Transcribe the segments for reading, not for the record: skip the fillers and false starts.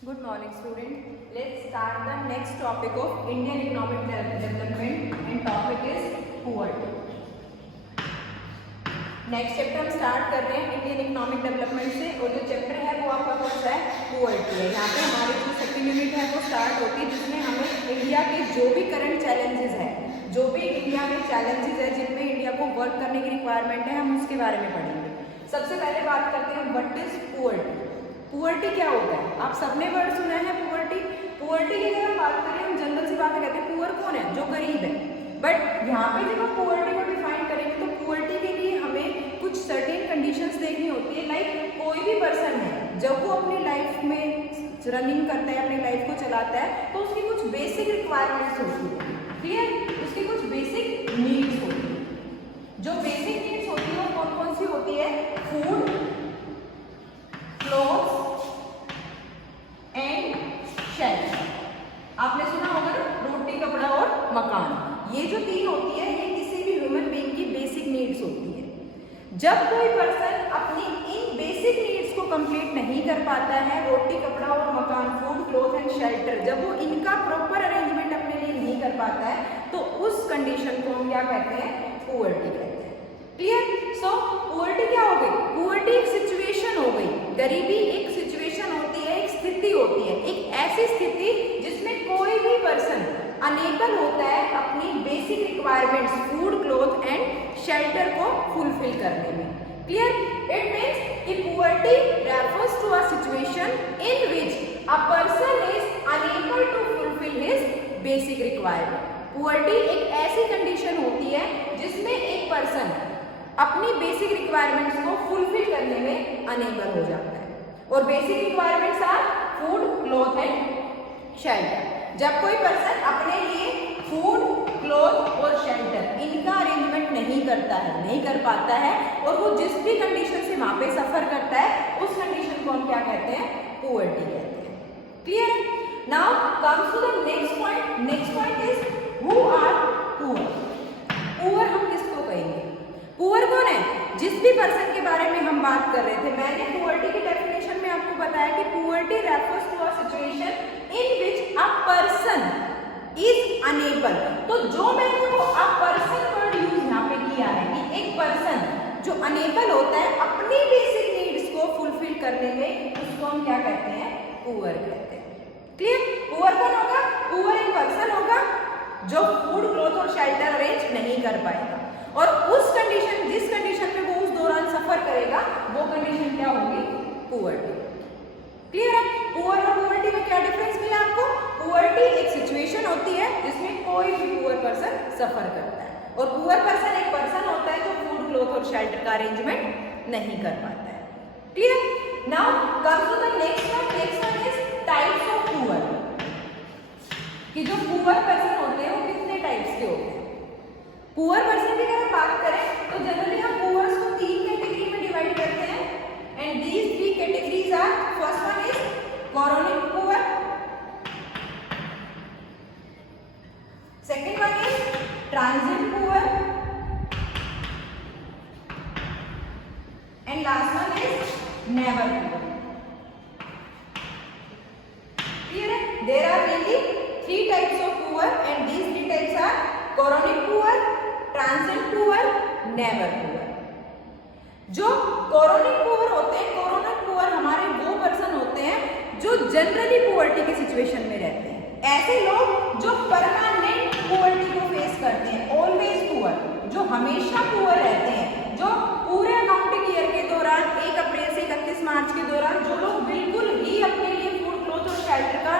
Good morning, student. Let's start the next topic of Indian economic development, and topic is poverty. Next chapter हम start कर रहे हैं Indian economic development से, और जो chapter है वो आपका कौन सा है? पोवर्टी है। यहाँ पे हमारी जो सेकंड यूनिट है वो स्टार्ट होती है, जिसमें हमें इंडिया के जो भी करंट चैलेंजेस है, जो भी इंडिया में चैलेंजेस है जिनमें इंडिया को वर्क करने की रिक्वायरमेंट है, हम उसके बारे में पढ़ेंगे। सबसे पहले बात करते हैं व्हाट इज पोवर्टी। पुअर्टी क्या होता है? आप सबने वर्ड सुना है पुअर्टी। पुअर्टी की अगर हम बात करें, हम जनरल सी बात कहते हैं पुअर कौन है? जो गरीब है। बट यहाँ पे जब हम पुअर्टी को डिफाइन करेंगे तो पुअर्टी के लिए हमें कुछ सर्टेन कंडीशंस देखनी होती है। लाइक कोई भी पर्सन है जब वो अपनी लाइफ में रनिंग करता है, अपनी लाइफ को चलाता है, तो उसकी कुछ बेसिक रिक्वायरमेंट्स होती है। क्लियर? उसकी कुछ बेसिक नीड्स होती है। जो बेसिक नीड्स होती है वो कौन कौन सी होती है? Food, clothes and shelter. आपने सुना होगा ना, रोटी, कपड़ा और मकान। ये जो तीन होती है, ये किसी भी ह्यूमन बीइंग की बेसिक नीड्स होती है। जब कोई पर्सन अपनी इन बेसिक नीड्स को कंप्लीट नहीं कर पाता है, रोटी, कपड़ा और मकान, फूड, क्लोथ एंड शेल्टर, जब वो इनका प्रॉपर अरेंजमेंट अपने लिए नहीं कर पाता है, तो उस कंडीशन को हम क्या कहते हैं? पुअर्टी कहते हैं। क्लियर? सो पुअर्टी क्या हो गई? पुअर्टी एक सिचुएशन हो गई। गरीबी एक सिचुएशन होती है, एक स्थिति होती है, एक ऐसी स्थिति जिसमें कोई भी पर्सन अनेबल होता है अपनी basic requirements food, cloth and shelter को फुलफिल करने में। क्लियर? इट मीन्स कि poverty refers to a situation in which a person is unable to fulfil his basic requirement. Poverty एक ऐसी कंडीशन होती है जिसमें एक पर्सन अपनी बेसिक रिक्वायरमेंट्स को फुलफिल करने में अनेबल हो जाता है। और basic requirements are food, cloth and shelter. जब कोई पर्सन अपने लिए फूड, क्लॉथ और शेल्टर इनका अरेंजमेंट नहीं करता है, नहीं कर पाता है, और वो जिस भी कंडीशन से वहां पे सफर करता है, उस कंडीशन को हम क्या कहते हैं? पुअर्टी कहते हैं। Clear? Now comes to the next point. Next point is who are poor. Poor हम किसको कहेंगे? पुअर कौन है? जिस भी पर्सन के बारे में हम बात कर रहे थे, मैंने पुअर्टी की डेफिनेशन में आपको बताया कि poverty refers to a situation in which a person is unable. तो जो मैंने वो अ पर्सन वर्ड यूज यहाँ पे किया है कि एक पर्सन जो अनेबल होता है अपनी बेसिक नीड्स को फुलफिल करने में, उसको हम क्या कहते हैं? पुअर कहते हैं। क्लियर? पुअर कौन होगा? पुअर एक पर्सन होगा जो फूड, क्लॉथ और शेल्टर अरेंज नहीं कर पाएगा, और उस कंडीशन, जिस कंडीशन में वो उस दौरान सफर करेगा, वो कंडीशन क्या होगी? पुअर्टी। क्लियर है? पुअर और पुअर्टी में क्या डिफरेंस मिला आपको? पुअर्टी एक सिचुएशन होती है जिसमें कोई भी पुअर पर्सन सफर करता है, और पुअर पर्सन एक पर्सन होता है जो फूड, क्लॉथ और शेल्टर का अरेंजमेंट नहीं कर पाता है। Clear? Now come to the next one. Next one is types of poor. कि जो पुअर पर्सन होते हैं वो कितने टाइप्स के होते हैं? पुअर पर्सन की अगर हम बात करें तो जनरली हम पुअर्स को तीन कैटेगरी में डिवाइड करते हैं, and these three categories are, first one is chronic poor, second one is transit poor, and last one is never poor. Clear है? There are really three types of poor, and these three types are chronic poor, transit poor, never poor. जो chronic poor होते हैं, chronic poor हमारे वो person होते हैं जो generally poverty की सिचुएशन में रहते हैं। ऐसे लोग जो परमानेंट पुअर्टी को फेस करते हैं, ऑलवेज पुअर, जो हमेशा पुअर रहते हैं, जो पूरे अकाउंटिंग ईयर के दौरान 1 अप्रैल से 31 मार्च के दौरान जो लोग बिल्कुल ही अपने लिए फूड, क्लॉथ और शेल्टर का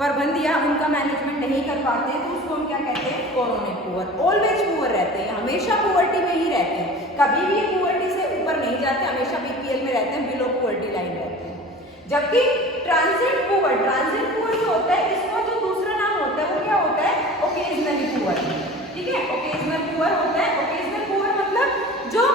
प्रबंध या उनका मैनेजमेंट नहीं कर पाते हैं, तो उसको हम क्या कहते हैं? Chronic poor. ऑलवेज पुअर रहते हैं, हमेशा पुअर्टी में ही रहते हैं, कभी भी पुअर्टी से ऊपर नहीं जाते, हमेशा बीपीएल में रहते हैं, बिलो पुअर्टी लाइन रहते हैं। जबकि ट्रांजिट पुअर, ट्रांजिट पुअर जो होता है, इसका जो दूसरा नाम होता है वो क्या होता है? Occasionally poor. ठीक है? ओकेजनल पुअर होता है। ओकेजनल पुअर मतलब जो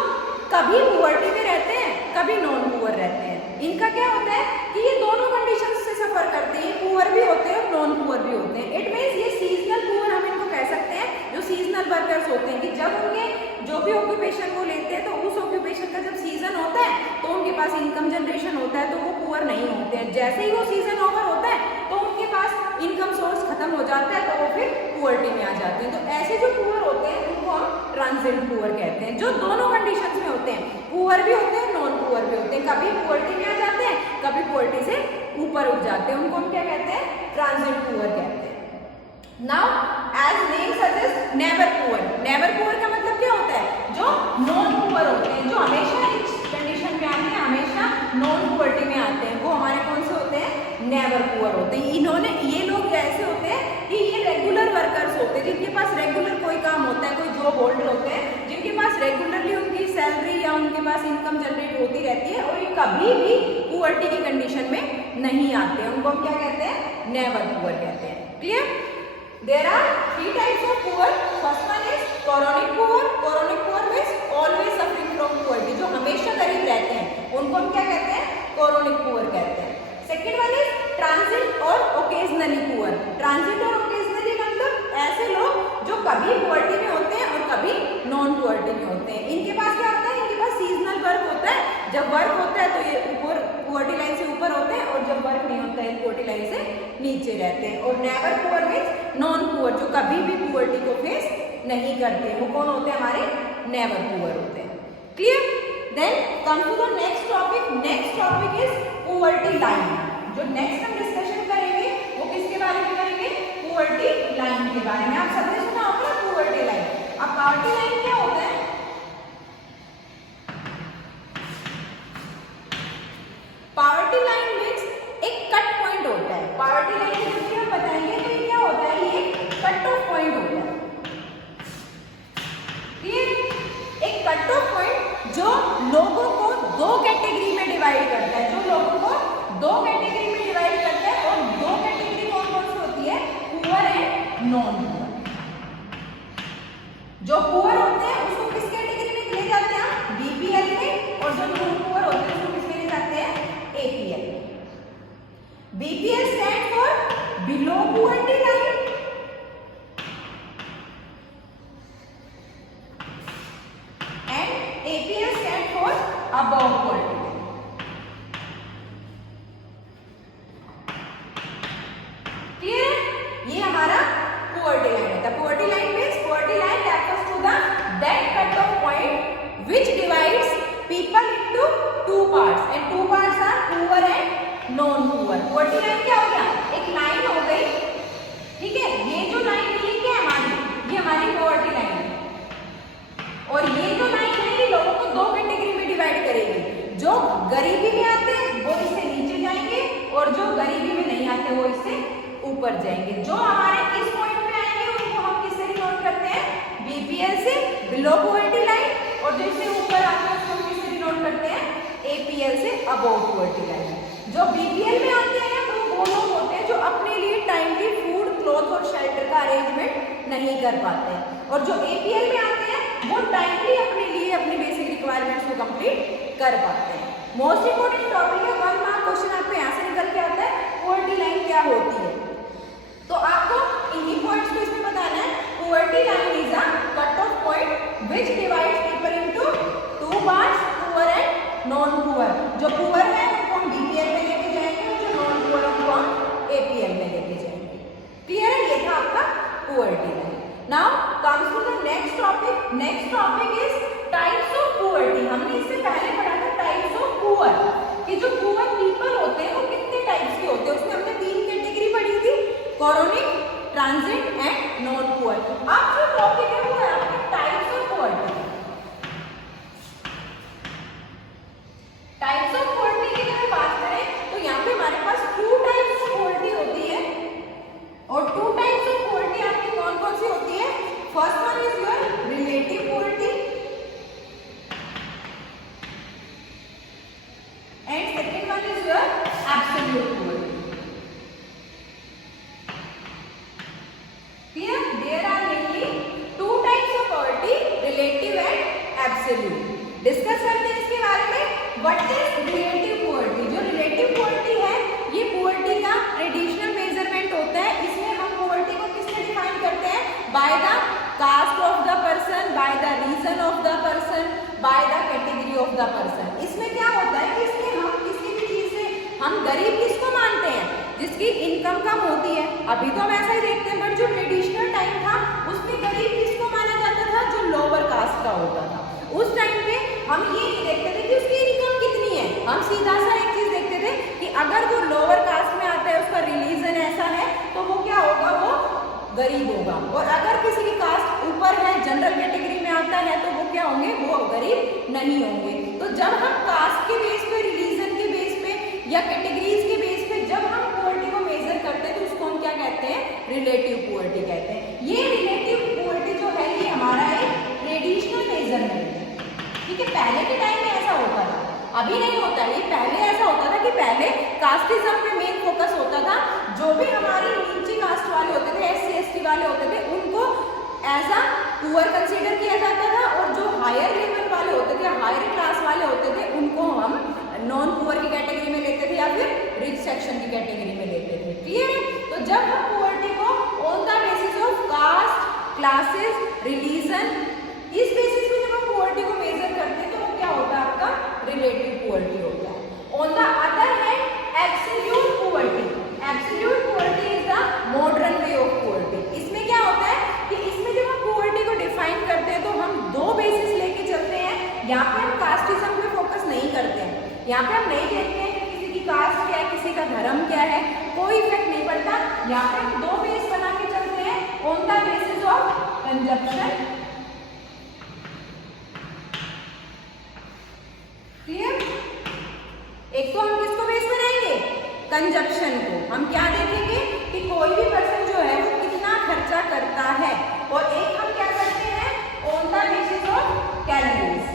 कभी पुअर्टी में रहते हैं, कभी नॉन पुअर रहते हैं। इनका क्या होता है कि ये दोनों कंडीशंस से सफर करते हैं, पुअर भी होते हैं और नॉन पुअर भी होते हैं। इट मींस ये सीजनल पुअर हम इनको कह सकते हैं, जो सीजनल वर्कर्स होते हैं, कि जब उनके जो भी ऑक्यूपेशन वो लेते हैं, तो उस ऑक्यूपेशन का जब सीजन होता है तो उनके पास इनकम जनरेशन होता है, तो वो पुअर नहीं होते हैं। जैसे ही वो सीजन ओवर इनकम सोर्स खत्म हो जाता है तो वो फिर पुअर्टी में आ जाते हैं। तो ऐसे जो पुअर होते हैं उनको हम ट्रांजिएंट पुअर कहते हैं, जो दोनों कंडीशंस में होते हैं, पुअर भी होते हैं, नॉन पुअर भी होते हैं। कभी पुअर्टी में आ जाते हैं, कभी पुअर्टी से ऊपर उठ जाते हैं, उनको हम क्या कहते हैं, ट्रांजिएंट पुअर कहते हैं। Now as name suggest never poor, never poor का मतलब क्या होता है, जो नॉन पुअर होते हैं, जो हमेशा इस कंडीशन में आते हैं, हमेशा नॉन पुअर्टी में आते हैं, वो हमारे कौन से होते हैं, नेवर पुअर होते हैं। इन्होंने, ये लोग ऐसे होते हैं कि ये रेगुलर वर्कर्स होते हैं, जिनके पास रेगुलर कोई काम होता है, कोई जॉब होल्डर होते हैं, जिनके पास रेगुलरली उनकी सैलरी या उनके पास इनकम जनरेट होती रहती है और ये कभी भी पुअर्टी की कंडीशन में नहीं आते हैं, उनको हम क्या कहते हैं, नेवर पुअर कहते हैं। Clear? There are three types of poor. First one is chronic poor. Chronic poor means always suffering from poverty. जो हमेशा गरीब रहते हैं, उनको हम क्या कहते हैं, chronic poor कहते हैं. Second one is transit और occasionally poor. Transit और occasionally मतलब ऐसे लोग जो कभी poverty में होते हैं और कभी non poverty में होते हैं. इनके पास क्या होता है, इनके पास seasonal work होता है. जब वर्क होता है तो ये ऊपर poverty लाइन से ऊपर होते हैं और जब वर्क नहीं होता है poverty लाइन से नीचे रहते हैं. और never poor means non poor, जो कभी भी पुअर्टी को फेस नहीं करते, वो कौन होते हैं, हमारे नेवर पुअर होते हैं. Clear? Then come to the next topic. Next topic is poverty line. जो नेक्स्ट हम डिस्कशन करेंगे वो किसके बारे में करेंगे, पुअर्टी लाइन के बारे में. आप सबने सुना होगा ना पुअर्टी लाइन. अब पुअर्टी लाइन क्या होता है, पावर्टी लाइन मीन्स एक कट पॉइंट होता है. पावर्टी लाइन के जैसे हम बताएंगे तो ये क्या होता है, ये कट ऑफ पॉइंट होता है. क्लियर? एक कट ऑफ पॉइंट जो लोगों को दो कैटेगरी में डिवाइड करता है, जो लोगों को दो कैटेगरी में डिवाइड करता है. और दो कैटेगरी कौन कौन सी होती है, पुअर एंड नॉन पुअर. जो पुअर होते हैं उसको किस कैटेगरी में ले जाते हैं, बीपीएल में. और जो नॉन पुअर होते हैं उसको किस में ले जाते हैं, APL. BPL stand for below poverty line and APL stand for above poverty line. Clear? ये हमारा poverty line होता है. poverty line means poverty line refers to the that cut off point which divides people into two parts and two parts are poor and non poor. Poverty line क्या हो गया, एक line हो गई. ठीक है, ये जो लाइन है ये क्या है हमारी, ये हमारी पोवर्टी लाइन है. और ये जो लाइन है ये लोगों को दो कैटेगरी में डिवाइड करेगी. जो गरीबी में आते हैं वो इससे नीचे जाएंगे और जो गरीबी में नहीं आते वो इससे ऊपर जाएंगे. जो हमारे इस पॉइंट पे आएंगे उनको हम किससे डिनोट करते हैं, बीपीएल से, बिलो पोवर्टी लाइन. और जो इससे ऊपर आते हैं उसको किससे डिनोट करते हैं, एपीएल से, अबव पोवर्टी लाइन. जो बीपीएल में आते हैं वो लोग होते हैं जो अपने लिए टाइमली फूड, क्लॉथ और शेल्टर का अरेंजमेंट नहीं कर पाते हैं. और जो एपीएल में आते हैं वो टाइमली अपने लिए अपनी बेसिक रिक्वायरमेंट्स को कंप्लीट कर पाते हैं. मोस्ट इंपोर्टेंट टॉपिक है, 1 मार्क क्वेश्चन आपको यहाँ से निकल के आता है, पोवर्टी लाइन क्या होती है. तो आपको इन्हीं पॉइंट्स को इसमें बताना है. Poverty line is a cut off point which divides people into two parts, poor and non poor. जो पुअर है उनको हम बीपीएल में लेके जाएंगे और जो नॉन पुअर उनको हम एपीएल में लेके जाएंगे. क्लियर है? ये था आपका poverty line. Now comes to the next topic. Next topic is types of poverty. हमने इससे पहले पढ़ा था टाइप्स ऑफ पुअर, कि जो पुअर पीपल होते हैं वो कितने टाइप्स के होते हैं. उसमें हमने 3 कैटेगरी पढ़ी थी, chronic, transit and non poor. अब जो टॉपिक है वो है आपके types of poverty. Types of poverty की अगर बात करें तो यहाँ पे हमारे पास 2 टाइप्स ऑफ पोवर्टी होती है. और 2 टाइप्स ऑफ पोवर्टी आपकी कौन कौन सी होती है. First one is your relative poverty and second one is your absolute poverty. Here there are mainly 2 types of poverty, relative and absolute. Discuss करते हैं इसके बारे में. What is relative poverty? जो relative poverty है ये poverty का traditional measurement होता है. इसमें हम poverty को किससे डिफाइन करते हैं, by the caste of the person, by the region of the person, by the category of the person. इसमें क्या होता है कि इसमें हम किसी भी चीज से हम गरीब किसको मानते हैं, जिसकी इनकम कम होती है। अभी तो हम ऐसा ही देखते हैं, बट जो ट्रेडिशनल टाइम था उसमें गरीब किसको माना जाता था? जो लोअर कास्ट का होता था। उस टाइम पे हम ये नहीं देखते थे कि उसकी इनकम कितनी है, हम सीधा सा एक चीज देखते थे कि अगर वो लोअर कास्ट में आता है, उसका रिलीजन ऐसा है, तो वो क्या होगा? वो गरीब होगा। और अगर किसी की कास्ट ऊपर है, जनरल कैटेगरी में आता है, तो वो क्या होंगे? वो गरीब नहीं होंगे। तो जब हम कास्ट के बेस पे, रिलीजन के बेस पे या कैटेगरीज के बेस पे जब हम पुअर्टी को मेजर करते हैं, तो उसको हम क्या कहते हैं? रिलेटिव पुअर्टी कहते हैं। ये रिलेटिव पुअर्टी जो है, ये हमारा एक ट्रेडिशनल मेजरमेंट है, ठीक है। पहले के टाइम में ऐसा होता था, अभी नहीं होता है। पहले ऐसा होता था कि पहले कास्टिज्म पे मेन फोकस होता था। जो भी हमारे नीचे कास्ट वाले होते थे, SC ST वाले होते थे, उनको एज अ पुअर कंसीडर किया जाता था, और जो हायर लेवल वाले होते थे, हायर क्लास वाले होते थे, उनको हम नॉन पुअर की कैटेगरी में लेते थे या फिर रिच सेक्शन की कैटेगरी में लेते थे। क्लियर है? तो जब हम पुअर्टी को on the basis of caste, classes, religion, इस बेसिस पे जब हम पुअर्टी को मेजर करते हैं, तो वो क्या होता है? आपका रिलेटिव पुअर्टी होता है। On the other hand, absolute poverty, absolute poverty is the modern way of poverty. इसमें क्या होता है कि इसमें जब हम पुअर्टी को डिफाइन करते हैं, तो हम दो बेसिस लेके चलते हैं। यहाँ पे हम कास्टिज्म पे फोकस नहीं करते हैं, यहाँ पे हम नहीं देखते हैं कि किसी की कास्ट क्या है, किसी का धर्म क्या है, कोई इफेक्ट नहीं पड़ता। यहाँ पे हम दो बेस बना के चलते हैं, on the basis of consumption. Clear? एक तो हम किसको बेस बनाएंगे? कंजप्शन को। हम क्या देखेंगे कि कोई भी पर्सन जो है वो कितना खर्चा करता है, और एक हम क्या करते हैं? On the basis of calories.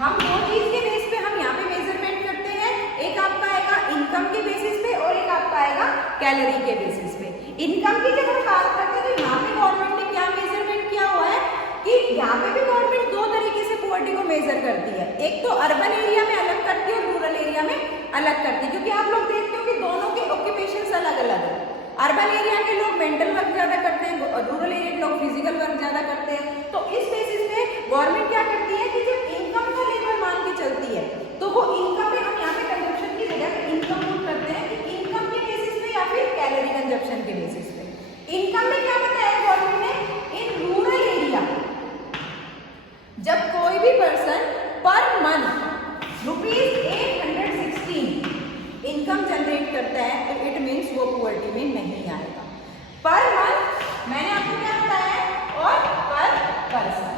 हम दो चीज के बेस पे हम यहाँ पे मेजरमेंट करते हैं। एक आपका आएगा इनकम के बेसिस पे, और एक आपका आएगा कैलोरी के बेसिस पे। इनकम की जब हम बात करते हैं, तो यहाँ पे गवर्नमेंट ने क्या मेजरमेंट किया हुआ है कि यहाँ पे भी गवर्नमेंट दो तरीके से पुअर्टी को मेजर करती है। एक तो अर्बन एरिया में अलग करती है और रूरल एरिया में अलग करती है, क्योंकि आप लोग देखते हो कि दोनों के ऑक्यूपेशंस अलग अलग है। अर्बन एरिया के लोग मेंटल वर्क ज्यादा करते हैं, और रूरल एरिया के लोग फिजिकल वर्क ज्यादा करते हैं। तो इस बेसिस पे गवर्नमेंट क्या करती है कि जब इनकम का लेवल मान के चलती है, तो वो इनकम में हम यहाँ पे कंजप्शन की जगह पे इनकम पुट करते हैं कि इनकम के बेसिस पे या फिर कैलोरी कंजप्शन के बेसिस पे। इनकम में क्या बताया गवर्नमेंट ने? इन रूरल एरिया जब कोई भी person per month ₹816 income generate करता है, तो इट मीन्स वो पुअर्टी में नहीं आएगा। पर मंथ मैंने आपको क्या बताया है, और पर पर्सन।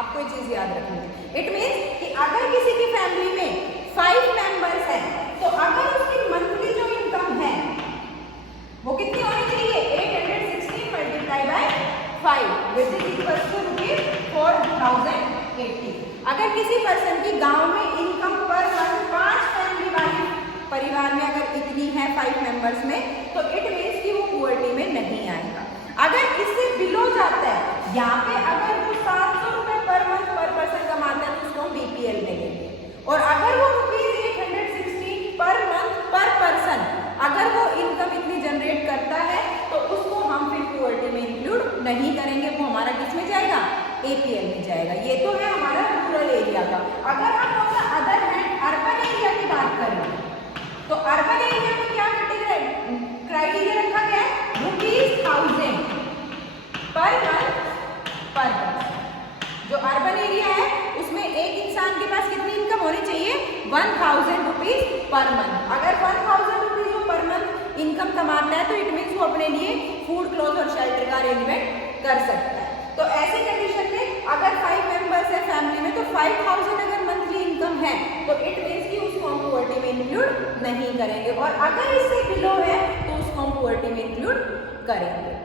आपको ये चीज याद रखनी है। इट मीन्स कि अगर किसी की फैमिली में 5 मेंबर्स हैं, तो अगर उसकी मंथली जो इनकम है वो कितनी होनी चाहिए? 816 multiply by 5 which is equals to ₹4080। अगर किसी पर्सन की गांव में इनकम पर मंथ 5 फैमिली वाली परिवार में अगर इतनी है 5 मेंबर्स में, तो इट मीन्स कि वो पुअर्टी में नहीं आएगा। अगर इससे बिलो जाता है, यहाँ पे अगर वो 700 रुपए पर मंथ पर पर्सन कमाता है, तो उसको हम BPL में लेंगे। और अगर वो ₹816 पर मंथ पर पर्सन अगर वो इनकम इतनी जनरेट करता है, तो उसको हम फिर पुअर्टी में इंक्लूड नहीं करेंगे। वो हमारा किस में जाएगा? APL में जाएगा। ये तो है हमारा रूरल एरिया का। अगर हम अदर हैंड अर्बन एरिया की बात करें, तो अर्बन एरिया में क्या क्राइटेरिया रखा गया है? ₹1000 पर मंथ पर पर्सन। जो अर्बन एरिया है उसमें एक इंसान के पास कितनी इनकम होनी चाहिए? ₹1000 पर मंथ। अगर ₹1000 जो पर मंथ इनकम कमाता है, तो इट मीन्स वो अपने लिए फूड, क्लॉथ और शेल्टर का अरेंजमेंट कर सकता है। तो ऐसी कंडीशन में अगर 5 मेंबर्स है फैमिली में, तो 5000 अगर मंथली इनकम है, तो इट मीन्स कि उसको हम पुअर्टी में इंक्लूड नहीं करेंगे। और अगर इससे बिलो है, तो उसको हम पुअर्टी में इंक्लूड करेंगे।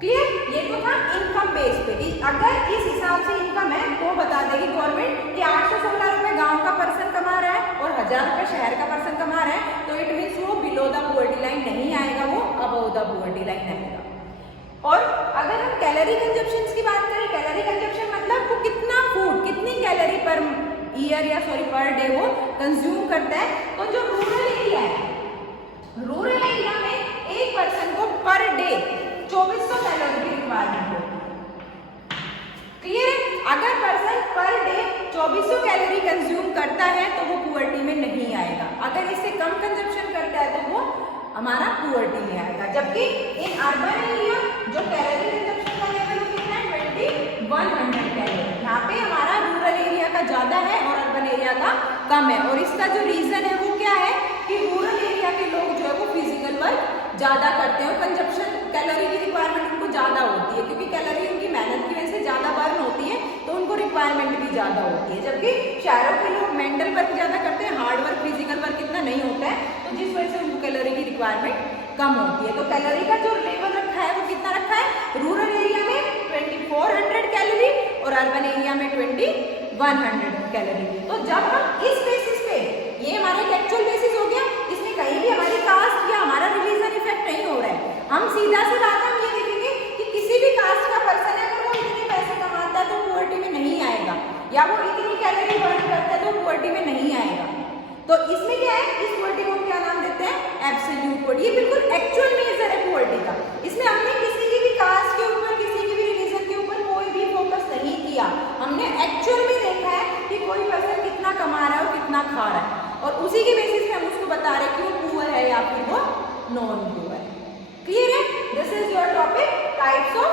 क्लियर? ये तो था इनकम बेस पे। अगर इस हिसाब से इनकम है, तो बता देगी गवर्नमेंट कि 816 रुपए गांव का पर्सन कमा रहा है और 1000 रुपए शहर का पर्सन कमा रहा है, तो इट मीन्स वो बिलो द पुअर्टी लाइन नहीं आएगा, वो अबव द पुअर्टी लाइन आएगा। और अगर हम कैलोरी कंजप्शन की बात करें, कैलोरी कंजप्शन मतलब वो कितना फूड, कितनी कैलोरी पर ईयर या पर डे वो कंज्यूम करता है। तो जो रूरल एरिया है, रूरल एरिया में एक पर्सन को पर डे 2400 कैलोरी की रिक्वायरमेंट होती है। क्लियर है? अगर person per day 2400 calorie consume करता है, तो वो पुअर्टी में नहीं आएगा। अगर इससे कम कंजप्शन करता है, तो हमारा पुअर्टी में आएगा। जबकि इन अर्बन एरिया जो कैलोरी कंजप्शन का लेवल कितना है 2100 कैलोरी, यहाँ पे हमारा रूरल एरिया का ज्यादा है और अर्बन एरिया का कम है। और इसका जो रीजन है वो क्या है कि रूरल एरिया के लोग जो है वो फिजिकल वर्क ज्यादा करते हैं और कंजप्शन कैलोरी की रिक्वायरमेंट उनको ज्यादा होती है, क्योंकि कैलोरी उनकी मेहनत की वजह से ज्यादा बर्न होती है तो उनको रिक्वायरमेंट भी ज्यादा होती है। जबकि शहरों के लोग मेंटल वर्क ज्यादा करते हैं, हार्ड वर्क फिजिकल वर्क इतना नहीं होता है, तो जिस वजह से उनको कैलोरी की रिक्वायरमेंट कम होती है। तो कैलोरी का जो लेवल रखा है वो कितना रखा है, रूरल एरिया में 2400 कैलोरी और अर्बन एरिया में 2100 कैलोरी। तो जब हम इस बेसिस पे, ये हमारा एक एक्चुअल बेसिस हो गया, इसमें कहीं भी हमारी कास्ट या हमारा रिलीजन इफेक्ट नहीं हो रहा है। हम सीधा सी बात हम ये देखेंगे कि किसी भी कास्ट का पर्सन है अगर वो इतने पैसे कमाता है तो पुअर्टी में नहीं आएगा, या वो इतनी कैलोरी बर्न करता है तो पुअर्टी में नहीं आएगा। तो इसमें क्या है, इस पुअर्टी को क्या नाम देते हैं, एब्सोल्यूट पुअर्टी। ये बिल्कुल एक्चुअल मेजर है पुअर्टी का। इसमें हमने किसी की भी कास्ट के ऊपर, किसी की भी रिलीजन के ऊपर कोई भी फोकस नहीं किया, हमने एक्चुअल में देखा है कि कोई पर्सन कितना कमा रहा है और कितना खा रहा है, और उसी के बेसिस पे हम उसको बता रहे हैं कि वो पुअर है या फिर वो नॉन पुअर है। क्लियर है? This is your topic, types of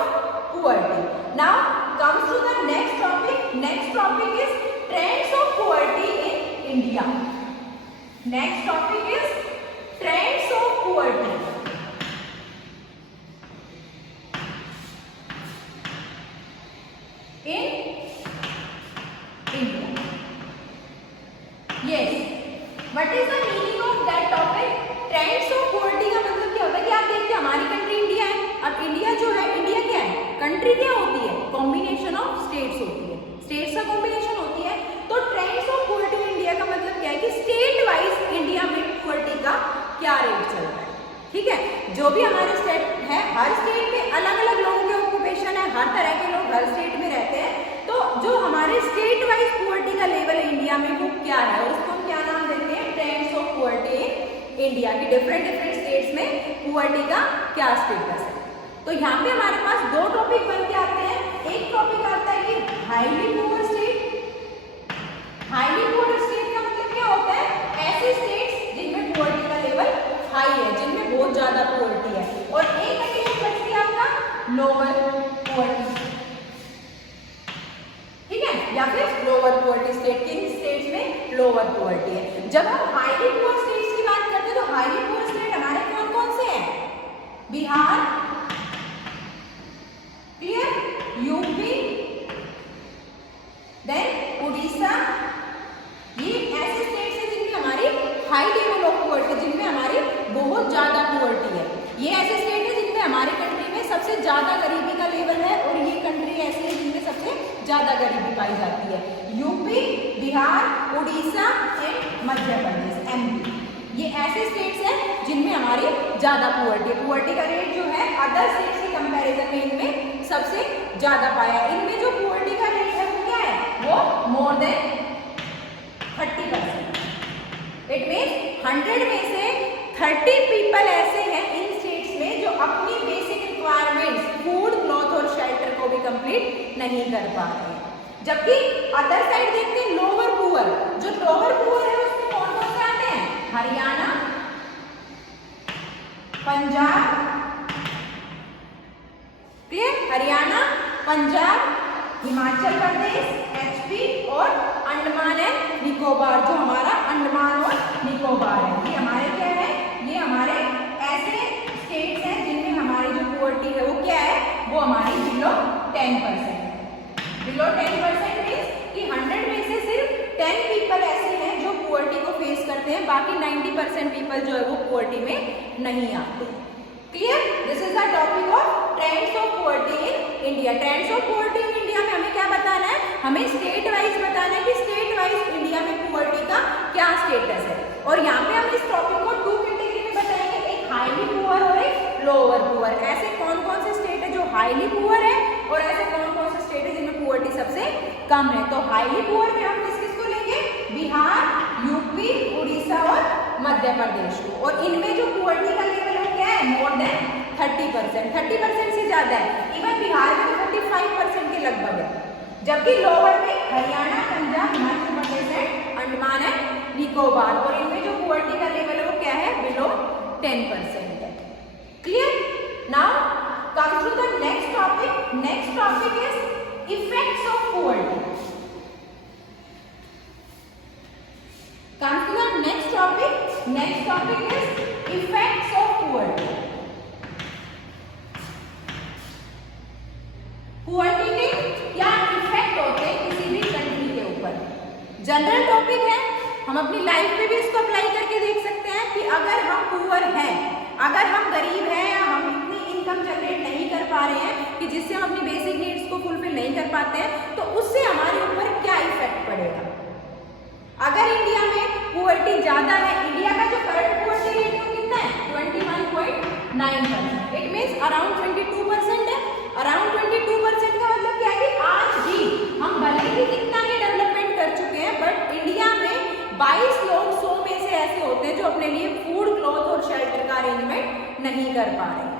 poverty. Now comes to the next topic. Next topic is trends of poverty in India. Next topic is trends of poverty in India. Yes, what is the meaning of that topic? Trends of poverty का मतलब क्या होता है कि आप देखते हैं हमारी कंट्री इंडिया है। अब इंडिया जो है, इंडिया क्या है, कंट्री क्या होती है, कॉम्बिनेशन ऑफ स्टेट्स होती है, स्टेट्स का कॉम्बिनेशन होती है। तो trends of poverty in India का मतलब क्या है कि स्टेट वाइज इंडिया में पुअर्टी का क्या रेट चल रहा है। ठीक है, जो भी हमारे स्टेट है, हर स्टेट में अलग अलग लोगों के ऑक्यूपेशन है, हर तरह के लोग हर स्टेट में रहते हैं। तो जो हमारे स्टेट वाइज पुअर्टी का लेवल इंडिया में वो क्या है, और उसको हम क्या नाम देते हैं, trends of poverty in India. की डिफरेंट डिफरेंट स्टेट्स में पुअर्टी का क्या स्टेटस है। तो यहाँ पे हमारे पास दो टॉपिक बन के आते हैं। एक टॉपिक आता है कि highly poor state. Highly poor state का मतलब क्या होता है, ऐसे स्टेट्स जिनमें पुअर्टी का लेवल हाई है, जिनमें बहुत ज्यादा पुअर्टी है। और एक कंडीशन बचती है आपका लोअर पुअर्टी, ठीक है, या फिर लोअर पुअर्टी स्टेट। किन स्टेट्स में लोअर पुअर्टी है। जब हम हाईली पुअर स्टेट्स की बात करते हैं तो हाईली पुअर स्टेट हमारे कौन कौन से हैं, Bihar, clear, UP, then Orissa. ये ऐसे स्टेट्स हैं जिनमें हमारी हाई लेवल ऑफ पुअर्टी, जिनमें हमारी बहुत ज्यादा पुअर्टी है। ये ऐसे स्टेट है जिनमें हमारी कंट्री में सबसे ज्यादा गरीबी का लेवल है, और ये कंट्री ऐसी है जिनमें सबसे ज्यादा गरीबी पाई जाती है। UP, Bihar, Orissa and Madhya Pradesh, MP, ये ऐसे स्टेट्स हैं जिनमें हमारी ज्यादा पुअर्टी है। पुअर्टी का रेट जो है अदर स्टेट्स के कंपैरिजन में इनमें सबसे ज्यादा पाया है। इनमें जो पुअर्टी का रेट है वो क्या है, वो मोर देन 30%। इट मीन्स 100 में से 30 पीपल ऐसे हैं इन स्टेट्स में जो अपनी बेसिक रिक्वायरमेंट्स, फूड, क्लॉथ और शेल्टर को भी कंप्लीट नहीं कर पा रहे हैं। जबकि अदर साइड देखते हैं लोअर पुअर। जो लोअर पुअर है उसमें कौन कौन से आते हैं, हरियाणा, पंजाब, क्लियर, हरियाणा, पंजाब, हिमाचल प्रदेश, एचपी और अंडमान एंड निकोबार। जो हमारा अंडमान और निकोबार है, ये हमारे क्या है, ये हमारे ऐसे स्टेट्स हैं जिनमें हमारी जो पुअर्टी है वो क्या है, वो हमारी बिलो 10%। बिलो 10% मीन्स कि 100 में से सिर्फ 10 पीपल ऐसे हैं जो पुअर्टी को फेस करते हैं, बाकी 90% पीपल जो है वो पुअर्टी में नहीं आते। Clear? This is the topic of trends of poverty in India. Trends of poverty in India में हमें क्या बताना है, हमें स्टेट वाइज बताना है कि स्टेट वाइज इंडिया में पुअर्टी का क्या स्टेटस है। और यहाँ पे हम इस टॉपिक को 2 कैटेगरी में बताएंगे, एक हाईली पुअर और एक लोअर पुअर। ऐसे कौन कौन से स्टेट है जो हाईली पुअर है, और ऐसे कौन कौन से स्टेट है जिनमें पुअर्टी सबसे कम है। तो हाईली पुअर में हम किस किस को लेंगे, बिहार, यूपी, उड़ीसा और मध्य प्रदेश को। और इनमें जो पुअर्टी का लेवल है क्या है, मोर देन 30%। 30% से ज्यादा है। इवन बिहार में तो 35% के लगभग है। जबकि लोअर में हरियाणा, पंजाब, हिमाचल प्रदेश एंड अंडमान एंड निकोबार। और इनमें जो पुअर्टी का लेवल है वो क्या है, बिलो 10% है। Clear? Now come to the next topic. Next topic is effects of poverty. Come to the next topic. Next topic is effects of poverty. Poverty के क्या इफेक्ट होते हैं किसी भी कंट्री के ऊपर? जनरल टॉपिक है, हम अपनी लाइफ में भी इसको अप्लाई करके देख सकते हैं कि अगर हम पुअर हैं, अगर हम गरीब हैं या हम इतनी इनकम जनरेट नहीं कर पा रहे हैं कि जिससे हम अपनी बेसिक नीड्स को फुलफिल नहीं कर पाते हैं, तो उससे हमारे ऊपर क्या इफेक्ट पड़ेगा? अगर इंडिया में पुअर्टी ज्यादा है, इंडिया का जो करंट पुअर्टी रेट है कितना है? 21.9%। इट मीन्स अराउंड 22% है। अराउंड 22% का मतलब क्या है कि आज भी हम भले ही कितना ही डेवलपमेंट कर चुके हैं, बट इंडिया में 22 लोग 100 में से ऐसे होते हैं जो अपने लिए फूड, क्लॉथ और शेल्टर का अरेंजमेंट नहीं कर पा रहे हैं।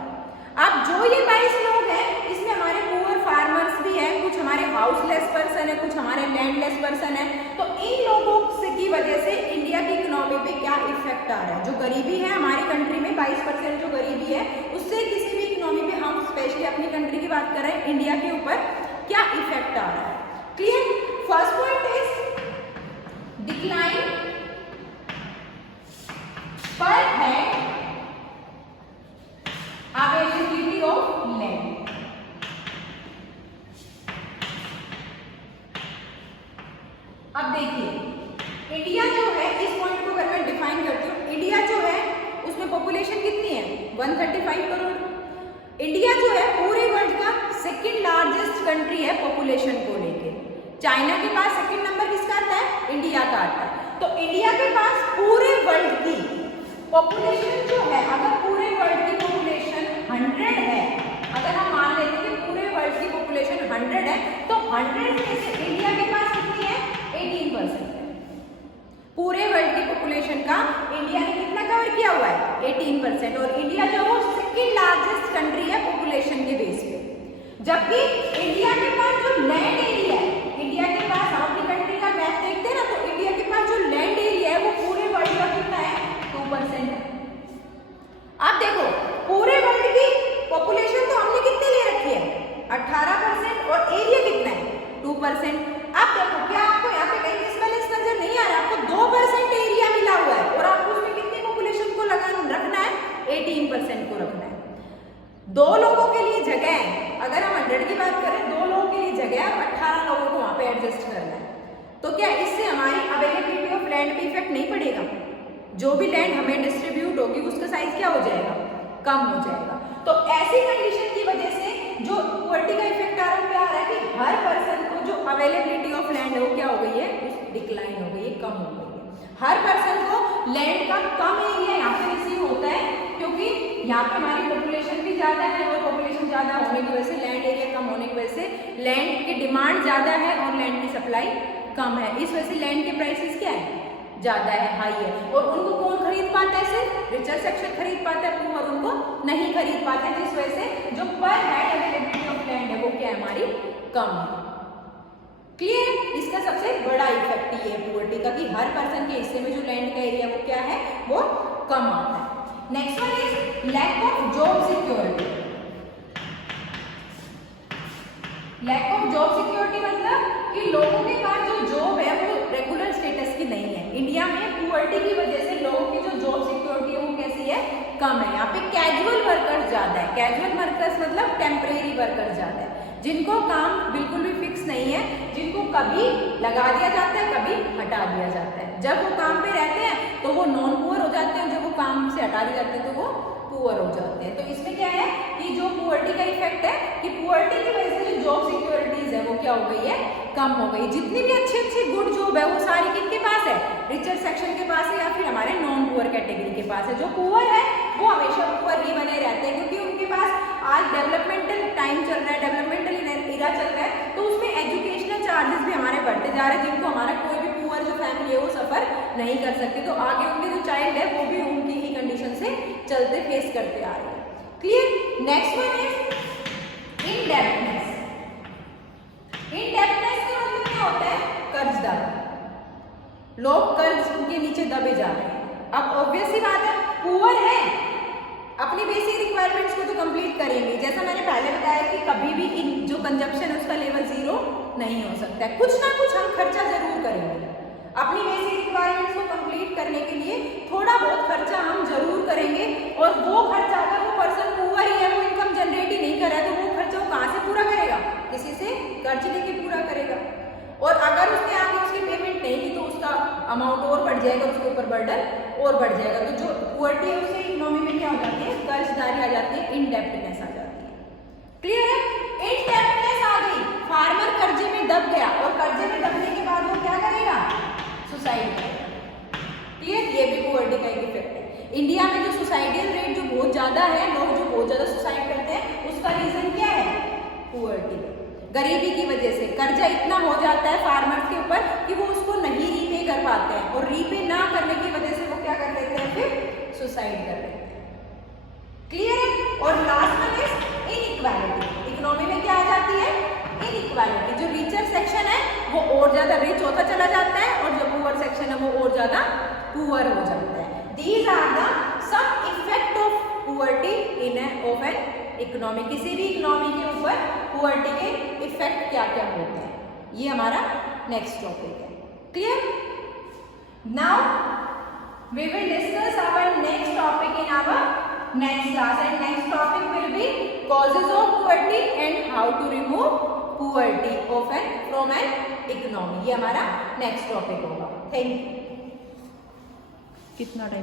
अब जो ये 22 लोग हैं, इसमें हमारे पुअर फार्मर्स भी हैं, कुछ हमारे हाउसलेस पर्सन है, कुछ हमारे लैंडलेस पर्सन है। तो इन लोगों से की वजह से इंडिया की इकोनॉमी पे क्या इफेक्ट आ रहा है? जो गरीबी है हमारी कंट्री में 22% जो गरीबी है, उससे किसी भी इकोनॉमी पे, हम स्पेशली अपनी कंट्री की बात कर रहे हैं, इंडिया के ऊपर क्या इफेक्ट आ रहा है? Clear? First point is decline पर हेड अवेलेबिलिटी ऑफ लैंड। अब देखिए, इंडिया जो है, इस पॉइंट को अगर मैं डिफाइन करती हूँ, इंडिया जो है उसमें पॉपुलेशन कितनी है? 135 करोड़। इंडिया जो है पूरे वर्ल्ड का सेकंड लार्जेस्ट कंट्री है पॉपुलेशन को लेके। चाइना के पास सेकंड नंबर किसका आता है? इंडिया का आता है। तो इंडिया के पास पूरे वर्ल्ड की पॉपुलेशन जो है, अगर पूरे वर्ल्ड की पॉपुलेशन 100 है, अगर हम मान लेते हैं कि पूरे वर्ल्ड की पॉपुलेशन 100 है, तो 100 में से इंडिया के पास कितनी है? 18%। पूरे वर्ल्ड की पॉपुलेशन का इंडिया ने कितना कवर किया हुआ है? 18%। और इंडिया जो है सेकंड लार्जेस्ट कंट्री है पॉपुलेशन के बेस पे। जबकि इंडिया के पास जो लैंड एरिया है, इंडिया के पास, हम अपनी कंट्री का मैप देखते हैं ना, तो इंडिया के पास जो लैंड एरिया है वो पूरे वर्ल्ड का कितना है? 2% है। आप देखो, पूरे वर्ल्ड की पॉपुलेशन तो हमने कितनी ले रखी है? 18%। और एरिया कितना है? 2%। अब देखो, क्या आपको यहाँ पे कहीं डिसबैलेंस नजर नहीं आ रहा? आपको 2% एरिया मिला हुआ है और आपको उसमें कितनी पॉपुलेशन को रखना है? 18% को रखना है। 2 लोगों के लिए जगह है, अगर हम 100 की बात करें, 2 लोगों के लिए जगह है, 18 लोगों को वहां पे एडजस्ट करना है। तो क्या इससे हमारी अवेलेबिलिटी ऑफ लैंड पे इफेक्ट नहीं पड़ेगा? जो भी लैंड हमें डिस्ट्रीब्यूट होगी उसका साइज क्या हो जाएगा? कम हो जाएगा। तो ऐसी कंडीशन की वजह से जो पुअर्टी का इफेक्ट आ रहा है, क्या आ रहा है कि हर पर्सन को जो अवेलेबिलिटी ऑफ लैंड है वो क्या हो गई है? डिक्लाइन हो गई है, कम हो गई है। हर पर्सन को लैंड का कम एरिया यहाँ पे रिसीव होता है, क्योंकि यहाँ पे हमारी पॉपुलेशन भी ज्यादा है और पॉपुलेशन ज्यादा होने की वजह से, लैंड एरिया कम होने की वजह से लैंड की डिमांड ज्यादा है और लैंड की सप्लाई कम है। इस वजह से लैंड के प्राइसेस क्या है? ज्यादा है, हाई है। और उनको कौन खरीद पाता है? सिर्फ रिचर सेक्शन खरीद पाता है, पुअर उनको नहीं खरीद पाते, जिस वजह से जो पर हेड अवेलेबिलिटी ऑफ लैंड है वो क्या है? हमारी कम है। क्लियर? इसका सबसे बड़ा इफेक्ट ये है पुअर्टी का कि हर पर्सन के हिस्से में जो लैंड का एरिया वो क्या है? वो कम आता है। Next one is lack of job security. Lack of job security मतलब कि लोगों के पास जो जॉब है वो रेगुलर स्टेटस की नहीं है। इंडिया में पुअर्टी की वजह से लोगों की जो जॉब सिक्योरिटी है वो कैसी है? कम है। यहाँ पे कैजुअल वर्कर्स ज्यादा है। कैजुअल वर्कर्स मतलब टेम्परेरी वर्कर्स ज्यादा है, जिनको काम बिल्कुल भी फिक्स नहीं है, जिनको कभी लगा दिया जाता है, कभी हटा दिया जाता है। जब वो काम पे रहते हैं तो वो नॉन पुअर हो जाते हैं, जब वो काम से हटा दिए जाते हैं तो वो पुअर हो जाते हैं। तो इसमें क्या है कि जो पुअर्टी का इफेक्ट है कि पुअर्टी की वजह से जो जॉब सिक्योरिटीज है वो क्या हो गई है? कम हो गई। जितनी भी अच्छी गुड जॉब है वो सारी किनके पास है? रिचर सेक्शन के पास है या फिर हमारे नॉन पुअर कैटेगरी के पास है। जो पुअर है वो हमेशा पुअर ही बने रहते हैं, क्योंकि उनके पास आज डेवलपमेंटल टाइम चल रहा है, डेवलपमेंटल इरा चल रहा है, तो उसमें एजुकेशनल चार्जेस भी हमारे बढ़ते जा रहे हैं, जिनको हमारा कोई भी पुअर जो फैमिली है वो सफर नहीं कर सकते। तो आगे उनके जो चाइल्ड है वो भी उनकी ही कंडीशन से चलते फेस करते आ रहे हैं। क्लियर? Next one is इनडेप्टनेस। इनडेप्टनेस का मतलब क्या होता है? कर्जदार। लोग कर्ज के नीचे दबे जा रहे हैं। अब ऑब्वियस सी बात है, पुअर है अपनी बेसिक रिक्वायरमेंट्स को तो कंप्लीट करेंगे, जैसा मैंने पहले बताया कि कभी भी इन जो कंजप्शन है उसका लेवल 0 नहीं हो सकता है। कुछ ना कुछ हम खर्चा जरूर करेंगे, अपनी बेसिक रिक्वायरमेंट्स को कंप्लीट करने के लिए थोड़ा बहुत खर्चा हम जरूर करेंगे। और वो खर्चा अगर वो पर्सन पुअर ही है, वो इनकम जनरेट ही नहीं कर रहा है, तो वो खर्चा वो कहाँ से पूरा करेगा? किसी से कर्ज लेके पूरा करेगा। और अगर उसने आगे उसकी पेमेंट नहीं की तो उसका अमाउंट और बढ़ जाएगा, उसके ऊपर बर्डन और बढ़ जाएगा। तो जो पुअर्टी है उससे इकोनॉमी में क्या हो जाती है? कर्जदारी आ जाती है, इनडेप्टनेस आ जाती है। क्लियर है? इनडेप्टनेस आ गई, फार्मर कर्जे में दब गया और कर्जे में दबने के बाद वो क्या करेगा? सुसाइड करेगा। क्लियर? ये भी पुअर्टी का एक इफेक्ट है। इंडिया में जो सुसाइडल रेट जो बहुत ज्यादा है, लोग जो बहुत ज्यादा सुसाइड करते हैं, उसका रीजन क्या है? पुअर्टी, गरीबी की वजह से। कर्जा इतना हो जाता है फार्मर्स के ऊपर कि वो उसको नहीं रीपे कर पाते हैं, और रीपे ना करने की वजह से वो क्या कर लेते हैं? फिर सुसाइड कर लेते हैं। क्लियर है? और last one is inequality. Economy में क्या आ जाती है? इनइक्वालिटी। जो रिचर सेक्शन है वो और ज्यादा रिच होता चला जाता है, और जो पुअर सेक्शन है वो और ज्यादा पुअर हो जाता है। These are the some effect of poverty in of an economy. किसी भी इकोनॉमी के ऊपर पुअर्टी के इफेक्ट क्या क्या होते हैं, ये हमारा नेक्स्ट टॉपिक है। Clear? Now we will discuss our next topic in our next class, and next topic will be causes of poverty and how to remove poverty from an economy। ये हमारा next topic होगा। Thank you. कितना time